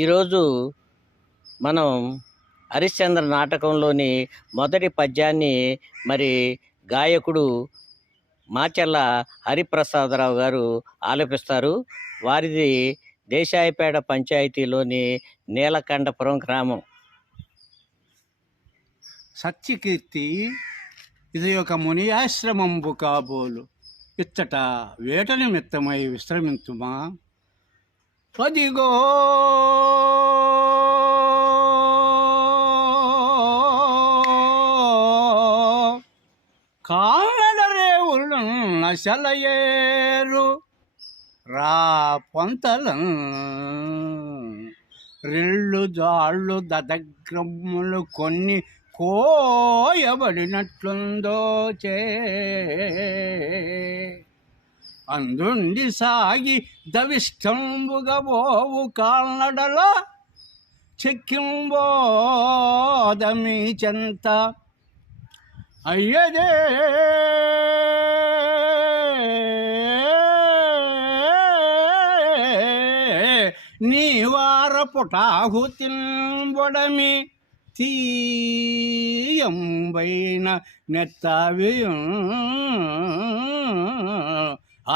ఈరోజు మనం హరిశ్చంద్ర నాటకంలోని మొదటి పద్యాన్ని మరి గాయకుడు మాచెల్ల హరిప్రసాదరావు గారు ఆలపిస్తారు. వారిది దేశాయిపేట పంచాయతీలోని నీలకంఠపురం గ్రామం. సత్యకీర్తి ఇది ఒక ముని ఆశ్రమంబు కాబోలు, ఇచ్చట వేట నిమిత్తమై విశ్రమించుమా. అదిగో కానడరేవులున్న సెలయేరు రా పొంతలం రెళ్ళు జాళ్ళు దదగ్రములు కొన్ని కోయబడినట్లుందో చే అందుండి సాగి దవిష్టంబుగా పోవు కాల్నడల చెక్కింబోదమి చెంత అయ్యదే నీవార పుటాహుతింబొడమి తీయంబైన నెత్తవియం ఆ